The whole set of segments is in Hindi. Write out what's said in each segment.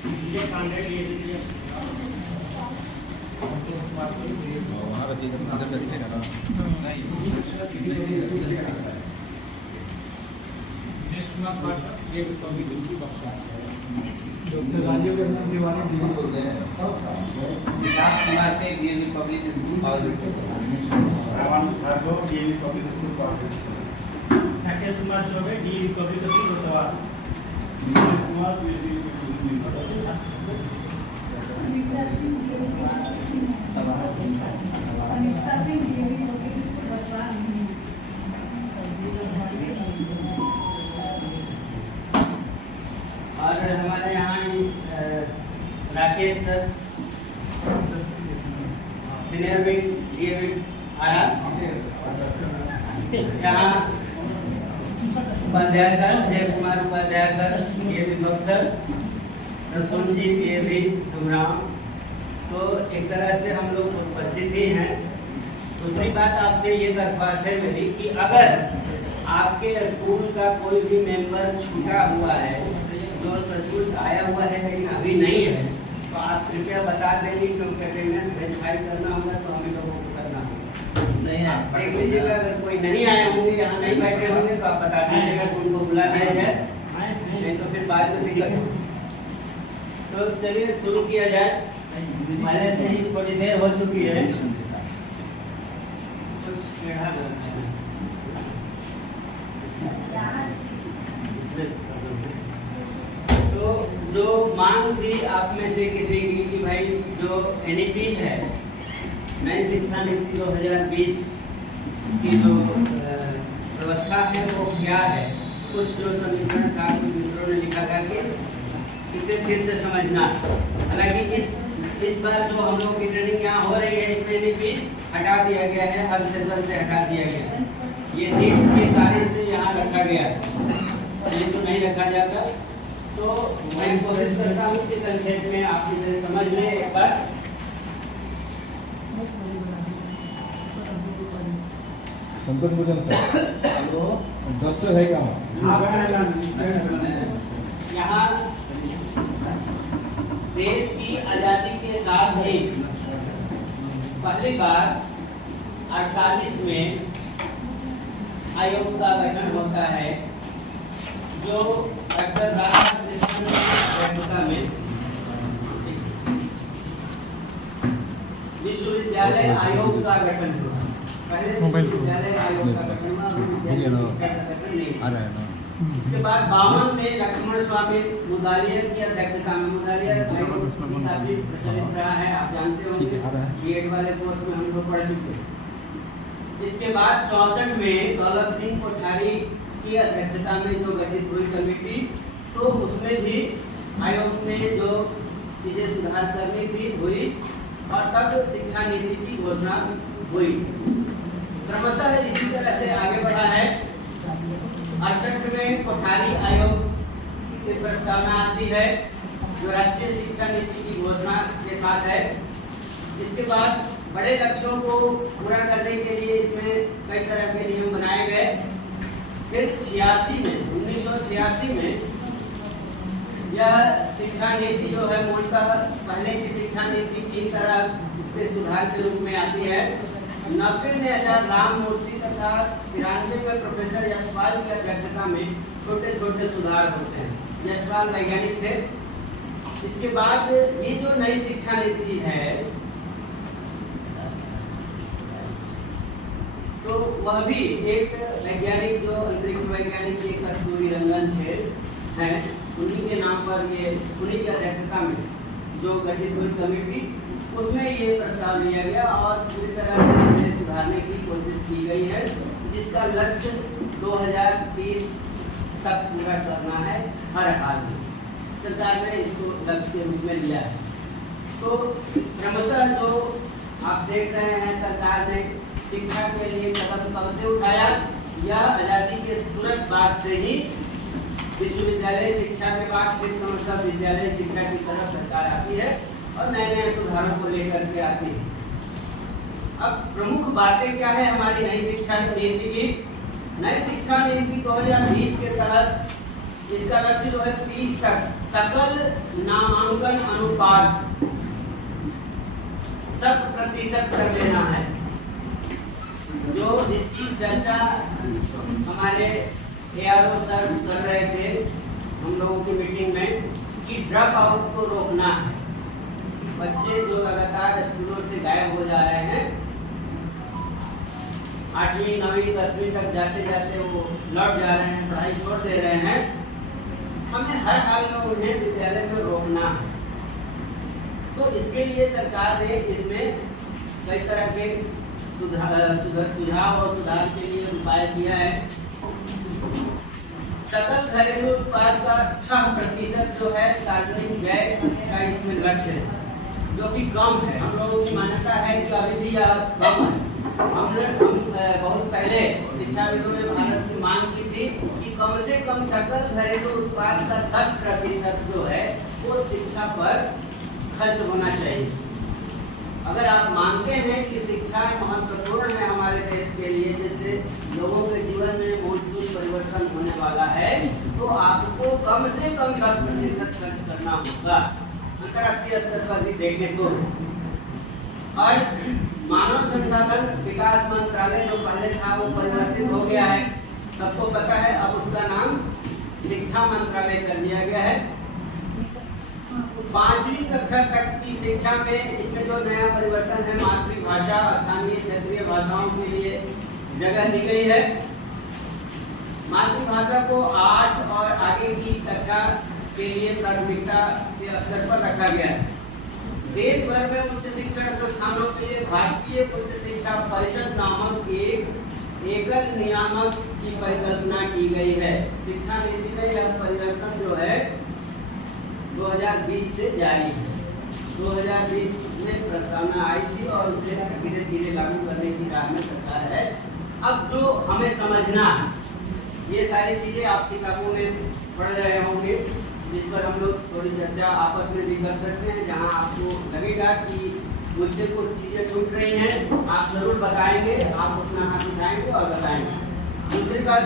डॉक्टर राजीव रंजन तिवारी विकास कुमार से डीएवी पब्लिक स्कूल और Rakesh Kumar Choubey DAV public school Rotwa और हमारे यहाँ Rakesh sir senior wing DAV Ara यहाँ Upadhyay sir Jai Kumar Upadhyay sir DAV Buxar Rasool ji DAV Dumraon. तो एक तरह से हम लोग परिचित ही हैं। दूसरी बात आपसे ये दरख्वास्त है मेरी कि अगर आपके स्कूल का कोई भी मेंबर छूटा हुआ है जो सचमुच आया हुआ है लेकिन अभी नहीं है तो आप कृपया बता देंगे क्योंकि अटेंडेंस वेरीफाई करना होगा तो हमें लोगों को करना होगा। नहीं है देख लीजिएगा अगर कोई नहीं आए होंगे यहाँ नहीं बैठे होंगे तो आप बता दीजिएगा कि उनको बुला लिया जाए नहीं तो फिर बाद में दिक्कत होगी। तो चलिए शुरू किया जाए। पहले से ही थोड़ी देर हो चुकी है। तो जो मांग थी आप में से किसी की कि भाई जो एनईपी है नई शिक्षा नीति 2020 की जो व्यवस्था है वो क्या है, कुछ जो समीकरण का कुछ मित्रों ने लिखा था कि इसे फिर से समझना। हालांकि इस बार जो हम लोग की ट्रेनिंग यहाँ हो रही है इसमें एनईपी हटा दिया गया है, हर सेशन से हटा दिया गया है। ये नीड्स की तारीख से यहाँ रखा गया है, नहीं तो नहीं रखा जाता। तो मैं कोशिश करता हूँ कि संक्षेप में आप इसे समझ लें एक बार। संतोष मुझे है क्या यहाँ देश की आजादी के साथ ही पहली बार 48 में आयोग का गठन होता है जो डॉक्टर राधाकृष्णन की अध्यक्षता में विश्वविद्यालय आयोग का गठन हुआ। पहले विश्वविद्यालय आयोग का गठन हुआ। इसके बाद 52 में लक्ष्मण स्वामी मुदालियर की अध्यक्षता में, मुदालियर काफी प्रचलित रहा है, आप जानते होंगे बीएड वाले कोर्स में हम लोग पढ़ चुके हैं। इसके बाद 64 में दौलत सिंह कोठारी की अध्यक्षता में जो गठित हुई कमेटी, तो उसमें भी आयोग में जो चीजें सुधार करनी थी हुई और तब शिक्षा नीति की घोषणा हुई। क्रमशः इसी तरह से आगे बढ़ा है। 68 में कोठारी आयोग की प्रस्तावना आती है जो राष्ट्रीय शिक्षा नीति की घोषणा के साथ है। इसके बाद बड़े लक्ष्यों को पूरा करने के लिए इसमें कई तरह के नियम बनाए गए। फिर 1986 में यह शिक्षा नीति जो है मूलतः पहले की शिक्षा नीति की तरह उसके सुधार के रूप में आती है। 90 में आचार्य राम मूर्ति तथा 93 में प्रोफेसर यशपाल की अध्यक्षता में छोटे छोटे सुधार होते हैं। यशपाल वैज्ञानिक थे। इसके बाद ये जो नई शिक्षा नीति है तो वह भी एक वैज्ञानिक जो अंतरिक्ष वैज्ञानिक एक कस्तूरी रंगन थे हैं, उन्हीं के नाम पर ये उन्हीं की अध्यक्षता में जो गठित हुई कमेटी उसमें ये प्रस्ताव लिया गया और पूरी तरह से इसे सुधारने की कोशिश की गई है, जिसका लक्ष्य 2030 तक पूरा करना है। हर हाल में सरकार ने इसको लक्ष्य के रूप में लिया है। तो क्रमशः जो आप देख रहे हैं सरकार ने शिक्षा के लिए कदम कब से उठाया, यह आजादी के तुरंत बाद से ही विश्वविद्यालय शिक्षा के बाद फिर क्रमशः विद्यालय शिक्षा की तरफ सरकार आती है और नए नए सुधारों को लेकर के आती है। अब प्रमुख बातें क्या है हमारी नई शिक्षा नीति की? नई शिक्षा नीति 2020 के तहत इसका लक्ष्य जो है 30 तक सकल नामांकन अनुपात 100% कर लेना है। जो इसकी चर्चा हमारे ARO सर कर रहे थे हम लोगों की मीटिंग में कि ड्रॉप आउट को रोकना है। बच्चे जो लगातार स्कूलों से गायब हो जा रहे हैं, 8वीं 9वीं 10वीं तक जाते जाते वो लौट जा रहे हैं, पढ़ाई छोड़ दे रहे हैं, हमें हर हाल में उन्हें विद्यालय में रोकना है। तो इसके लिए सरकार ने इसमें कई तरह के सुझाव और सुधार के लिए उपाय किया है। सकल घरेलू उत्पाद का 6% जो है सार्वजनिक व्यय का इसमें लक्ष्य है, जो कि कम है। हम लोगों की मान्यता है कि अभी भी यह कम है। हमने बहुत पहले शिक्षाविदों ने भारत की मांग की थी कि कम से कम सकल घरेलू उत्पाद का 10% जो है वो शिक्षा पर खर्च होना चाहिए। अगर आप मानते हैं कि शिक्षा महत्वपूर्ण है हमारे देश के लिए, जैसे लोगों के जीवन में मूलभूत परिवर्तन होने वाला है, तो आपको कम से कम 10% खर्च करना होगा। अंतर्राष्ट्रीय स्तर पर भी देखें तो और मानव संसाधन विकास मंत्रालय जो पहले था वो परिवर्तित हो गया है, सबको पता है। अब उसका नाम शिक्षा मंत्रालय कर दिया गया है। 5वीं कक्षा तक की शिक्षा में इसमें जो नया परिवर्तन है, मातृभाषा स्थानीय क्षेत्रीय भाषाओं के लिए जगह दी गई है। मातृभाषा को 8 और आगे की कक्षा के लिए प्राथमिकता के स्तर पर रखा गया है। देश भर में उच्च शिक्षण संस्थानों के लिए भारतीय उच्च शिक्षा परिषद नामक एक एकल नियामक की परिकल्पना की गई है। शिक्षा नीति में यह परिवर्तन जो है 2020 से जारी है। 2020 में प्रस्तावना आई थी और उसे धीरे धीरे लागू करने की राह में सरकार है। अब जो हमें समझना है, ये सारी चीजें आप किताबों में पढ़ रहे होंगे, जिस पर हम लोग थोड़ी चर्चा आपस में भी कर सकते हैं। जहां आपको लगेगा कि मुझसे कुछ चीजें छूट रही हैं, आप जरूर बताएंगे, आप अपना हाथ उठाएंगे और बताएंगे। दूसरी बात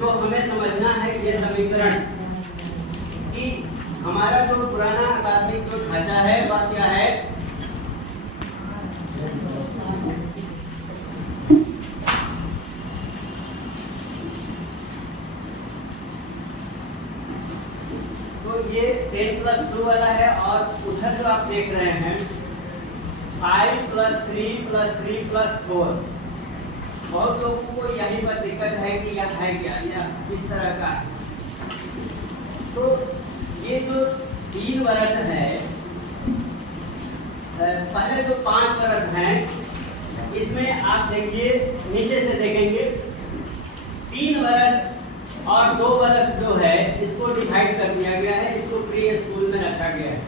जो हमें समझना है, ये समीकरण कि हमारा जो पुराना अकादमिक जो ढांचा है वह क्या है। तो ये 10+2 वाला है और उधर जो आप देख रहे हैं 5+3+3+4। बहुत लोगों को यही पर दिक्कत है कि यह है क्या, यह इस तरह का है। तो ये जो 3 वर्ष है, पहले जो 5 वर्ष हैं, इसमें आप देखिए नीचे से देखेंगे 3 वर्ष और 2 वर्ष जो है इसको डिवाइड कर दिया गया है। इसको प्री स्कूल में रखा गया है।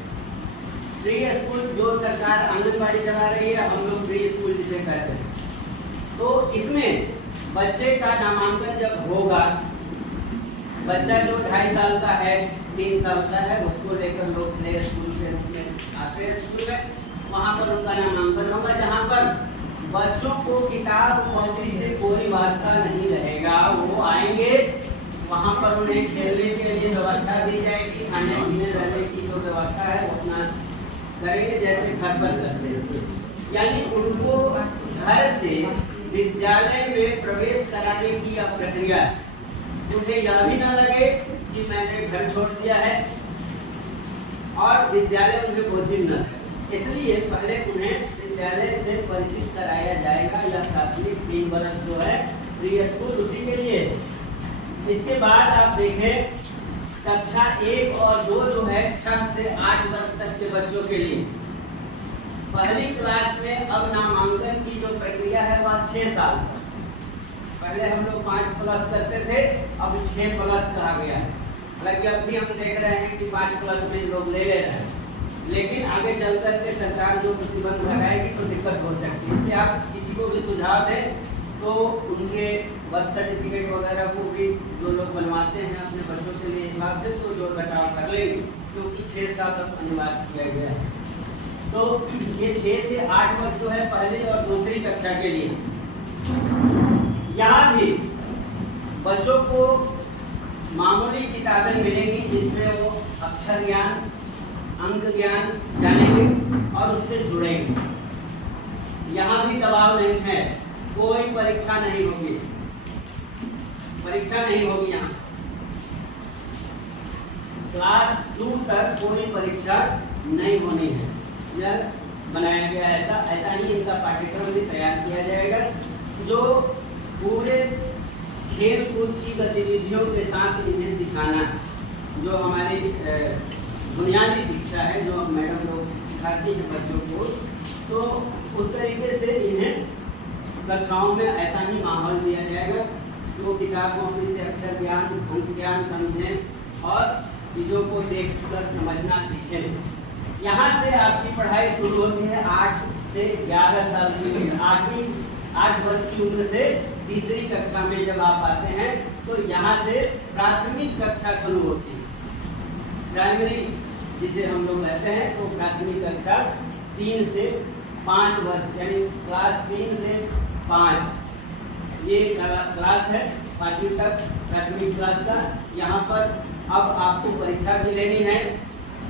प्री स्कूल जो सरकार आंगनबाड़ी चला रही है, हम लोग प्री स्कूल जिसे कहते हैं। तो इसमें बच्चे का नामांकन जब होगा, बच्चा जो 2.5 साल का है, 3 साल का है, उसको लेकर लोग प्ले स्कूल के रूप में आते हैं स्कूल में। वहाँ पर उनका नामांकन होगा, जहाँ पर बच्चों को किताब कॉपी से कोई वास्ता नहीं रहेगा। वो आएंगे, वहाँ पर उन्हें खेलने के लिए व्यवस्था दी जाएगी, खाने पीने रहने की जो व्यवस्था है वो अपना करेंगे जैसे घर पर करते हैं। यानी उनको घर से विद्यालय में प्रवेश कराने की यह प्रक्रिया है। उन्हें यह भी ना लगे कि मैंने घर छोड़ दिया है और विद्यालय उन्हें बोझिल न करे, इसलिए पहले उन्हें विद्यालय से परिचित कराया जाएगा। यह प्राथमिक 3 वर्ष जो है प्री स्कूल उसी के लिए। इसके बाद आप देखें कक्षा 1 और 2 जो है 6 से 8 वर्ष तक के बच्चों के लिए। पहली क्लास में अब नामांकन की जो प्रक्रिया है वह 6 साल। पहले हम लोग 5+ करते थे, अब 6+ कहा गया है। हालांकि अब भी हम देख रहे हैं कि 5+ में लोग ले रहे हैं, लेकिन आगे चल करके सरकार जो प्रतिबंध लगाएगी तो दिक्कत हो सकती है। इसलिए आप किसी को भी सुझाव दें तो उनके बर्थ सर्टिफिकेट वगैरह को भी जो लोग बनवाते हैं अपने बच्चों के लिए हिसाब से तो जोड़ घटाव कर लेंगे, क्योंकि 6 साल तक अनिवार्य किया गया है। तो ये 6 से 8 वर्ष जो है पहली और दूसरी कक्षा के लिए। यहाँ भी बच्चों को मामूली किताबें मिलेंगी जिसमें वो अक्षर ज्ञान, अंक ज्ञान जानेंगे और उससे जुड़ेंगे। यहाँ भी दबाव नहीं है, कोई परीक्षा नहीं होगी, परीक्षा नहीं होगी यहाँ। क्लास 2 तक कोई परीक्षा नहीं होनी है, यह बनाया गया है। ऐसा ही इनका पाठ्यक्रम भी तैयार किया जाएगा, जो पूरे खेल कूद की गतिविधियों के साथ इन्हें सिखाना है। जो हमारी बुनियादी शिक्षा है, जो मैडम लोग सिखाती हैं बच्चों को, तो उस तरीके से इन्हें कक्षाओं में ऐसा ही माहौल दिया जाएगा, जो किताब कॉपी से अक्षर ज्ञान, अंक ज्ञान समझें और चीज़ों को देख कर समझना सीखें। यहाँ से आपकी पढ़ाई शुरू होती है 8 से 11 साल की, 8 वर्ष की उम्र से तीसरी कक्षा में जब आप आते हैं तो यहाँ से प्राथमिक कक्षा शुरू होती है। प्राइमरी जिसे हम लोग कहते हैं, तो प्राथमिक कक्षा 3 से 5 वर्ष, यानी क्लास 3 से 5 ये क्लास है, 5वीं तक प्राथमिक क्लास का। यहाँ पर अब आपको परीक्षा भी लेनी है,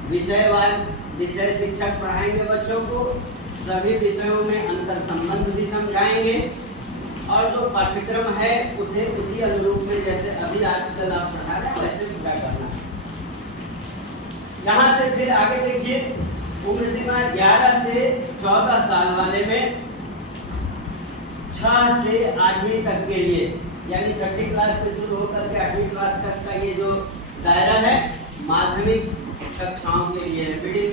विषयवार विषय शिक्षक पढ़ाएंगे बच्चों को, सभी विषयों में अंतर संबंध भी समझाएंगे और जो पाठ्यक्रम है उसे उसी अनुरूप में, जैसे अभी आजकल आप पढ़ा रहे हैं वैसे पूरा करना है। यहाँ से फिर आगे देखिए, उम्र सीमा 11 से 14 साल वाले में 6 से 8वीं तक के लिए, यानी 6ठी क्लास से शुरू होकर के 8वीं क्लास तक का ये जो दायरा है माध्यमिक कक्षाओं के लिए, मिडिल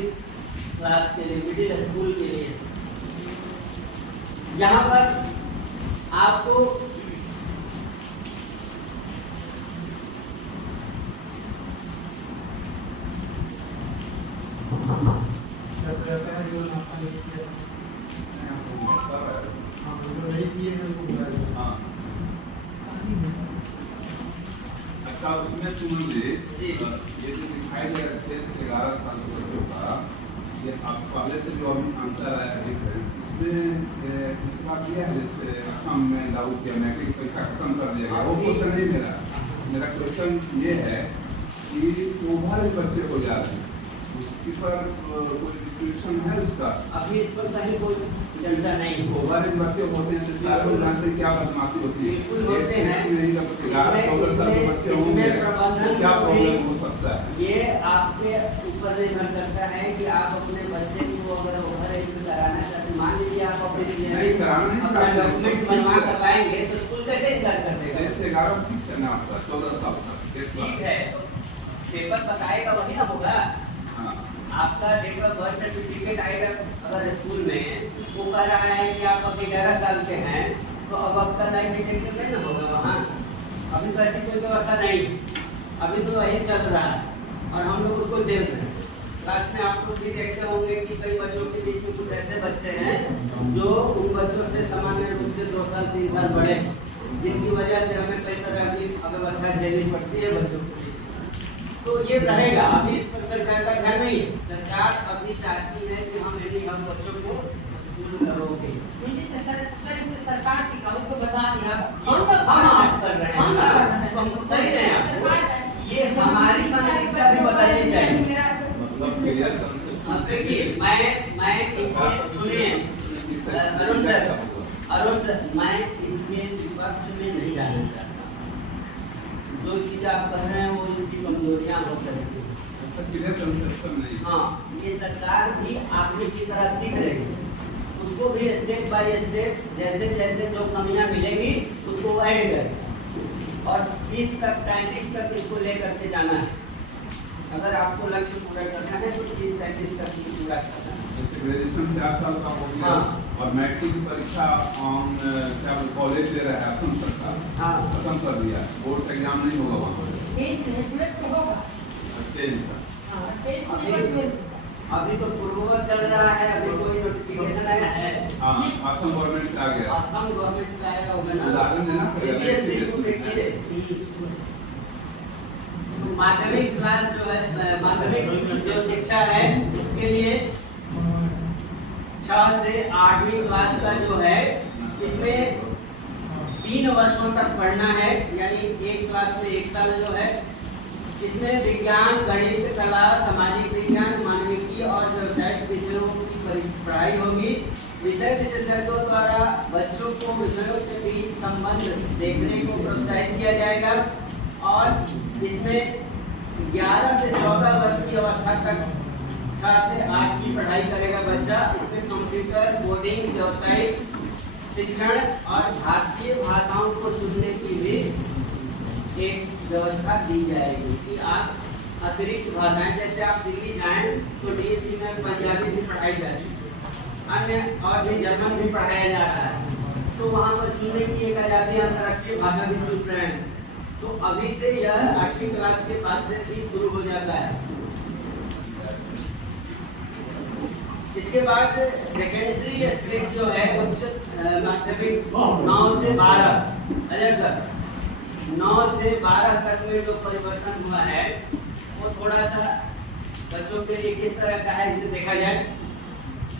क्लास के लिए, मिडिल स्कूल के लिए। यहाँ पर आपको अच्छा, उसमें मुझे ये जो दिखाई दे रहा है 6 से 11 साल के बच्चों का, ये आप पहले से जो अभी अंतर आया है इसमें इस बात यह है जैसे असम में लागू किया, मैट्रिक परीक्षा खत्म कर दिया गया, वो क्वेश्चन नहीं मेरा क्वेश्चन ये है कि ओवरऑल बच्चे हो जा रहे हैं, इस पर कोई डिस्क्रिप्शन है उसका? अभी इस पर कहीं कोई चर्चा नहीं। ओवरऑल बच्चे होते हैं तो सारे उदाहरण से क्या बदमाशी होती है? बिल्कुल होते हैं। नहीं का 11-14 साल के बच्चे होंगे, क्या प्रॉब्लम हो सकता है? ये आपके ऊपर निर्भर करता है कि आप अपने बच्चे को अगर ओवर एज में कराना चाहते, मान लीजिए आप नहीं कराना नहीं, अपना डॉक्यूमेंट्स बनवा कर लाएंगे तो स्कूल कैसे इनकार कर देगा? 6 से 11 फिक्स करना होता है, 14 साल तक। ठीक है, पेपर बताएगा वही ना होगा। हाँ। आपका डेट ऑफ बर्थ सर्टिफिकेट आएगा अगर स्कूल में, वो कह रहा है कि आप अभी 11 साल के हैं, तो अब आपका लाइफ डिटेक्टर नहीं ना होगा वहाँ। अभी तो ऐसी कोई व्यवस्था नहीं, अभी तो वही चल रहा है और हम लोग उसको झेल रहे हैं। क्लास में आप लोग भी देखते होंगे कि कई बच्चों के बीच में कुछ ऐसे बच्चे हैं जो उन बच्चों से सामान्य रूप से 2 साल 3 साल बड़े, जिनकी वजह से हमें कई तरह की अव्यवस्था झेलनी पड़ती है बच्चों को। तो ये रहेगा, अभी इस पर सरकार का ध्यान नहीं है। सरकार अभी चाहती है कि हम बच्चों को स्कूल करोगे। सरकार की कहो तो बता दिया, हम आप कर रहे हैं, हम कर रहे हैं, ये हमारी मानसिकता भी बदलनी चाहिए। अब देखिए, मैं इसमें सुनिए अरुण सर, मैं इसके विपक्ष में नहीं रहना चाहता। जो चीज आप कर रहे हैं वो इसकी कमजोरियां हो सकती हैं। हाँ, ये सरकार भी आपकी की तरह सीख रही है, उसको भी स्टेप बाय स्टेप जैसे जैसे जो कमियां मिलेंगी उसको ऐड करें और 30 तक 35 तक इसको लेकर के जाना है। अगर आपको लक्ष्य पूरा करना है तो 30-35 तक पूरा करना है। जैसे ग्रेजुएशन 4 साल का हो गया और मैट्रिक की परीक्षा क्या कॉलेज दे रहा है असम सरकार, खत्म कर दिया, बोर्ड एग्जाम नहीं होगा वहाँ अभी तो पूर्ववत चल रहा है, अभी कोई नोटिफिकेशन आया है? असम गवर्नमेंट आ गया, असम गवर्नमेंट का आएगा उदाहरण देना पड़ेगा। CBSE को देखिए, माध्यमिक क्लास जो है, माध्यमिक जो शिक्षा है उसके लिए 6 से 8वीं क्लास का जो है, इसमें 3 वर्षों तक पढ़ना है, यानी एक क्लास में 1 साल जो है इसमें विज्ञान, गणित, कला, सामाजिक विज्ञान, मानविकी और व्यावसायिक विषयों की पढ़ाई होगी। विषय विशेषज्ञों द्वारा बच्चों को विषयों के बीच संबंध देखने को प्रोत्साहित किया जाएगा और इसमें 11 से 14 वर्ष की अवस्था तक 6 से 8 की पढ़ाई करेगा बच्चा। इसमें कंप्यूटर, कोडिंग, व्यावसायिक शिक्षण और भारतीय भाषाओं को चुनने की भी एक व्यवस्था दी जाएगी कि आप अतिरिक्त भाषाएं, जैसे आप दिल्ली जाएं तो डीएवी में पंजाबी भी पढ़ाई जाएगी, अन्य और भी जर्मन भी पढ़ाया जा रहा है, तो वहाँ पर चुनने की एक आजादी, अंतर्राष्ट्रीय भाषा भी चुन रहे हैं। तो अभी से यह 8वीं क्लास के बाद से भी शुरू हो जाता है। इसके बाद सेकेंडरी स्टेज जो है उच्च माध्यमिक 9 से 12, अजय सर 9 से 12 तक में जो परिवर्तन हुआ है वो थोड़ा सा बच्चों के लिए किस तरह का है इसे देखा जाए।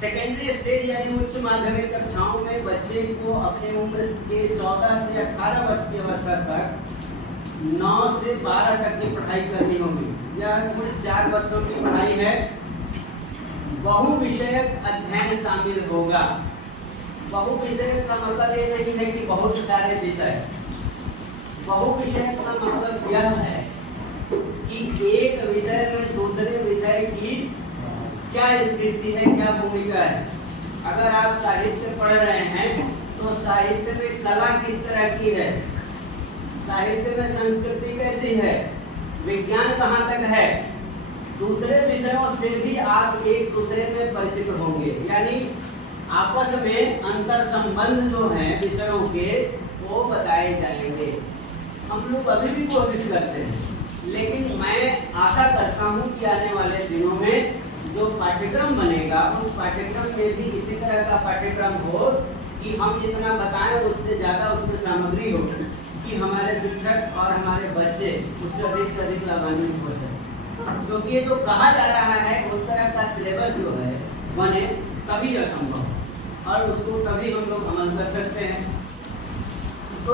सेकेंडरी स्टेज यानी उच्च माध्यमिक कक्षाओं में बच्चे को अपने उम्र के 14 से 18 वर्ष की अवस्था तक 9 से 12 तक की पढ़ाई करनी होगी। यह कुल 4 वर्षों की पढ़ाई है। बहु विषयक अध्ययन शामिल होगा। बहु विषयक का मतलब ये नहीं है कि बहुत सारे विषय, बहु विषय का मतलब यह है कि एक विषय में दूसरे विषय की क्या स्थिति है, क्या भूमिका है। अगर आप साहित्य पढ़ रहे हैं तो साहित्य में कला किस तरह की है, साहित्य में संस्कृति कैसी है, विज्ञान कहाँ तक है, दूसरे विषयों से भी आप एक दूसरे में परिचित होंगे। यानी आपस में अंतर संबंध जो है विषयों के वो बताए जाएंगे। हम लोग अभी भी कोशिश करते हैं, लेकिन मैं आशा करता हूँ कि आने वाले दिनों में जो पाठ्यक्रम बनेगा उस पाठ्यक्रम में भी इसी तरह का पाठ्यक्रम हो कि हम जितना बताएं उससे ज़्यादा उसमें सामग्री हो कि हमारे शिक्षक और हमारे बच्चे उससे अधिक लाभान्वित हो सके। क्योंकि ये जो कहा जा रहा है उस तरह का सिलेबस जो है बने तभी यह संभव और उसको तभी हम लोग अमल कर सकते हैं। तो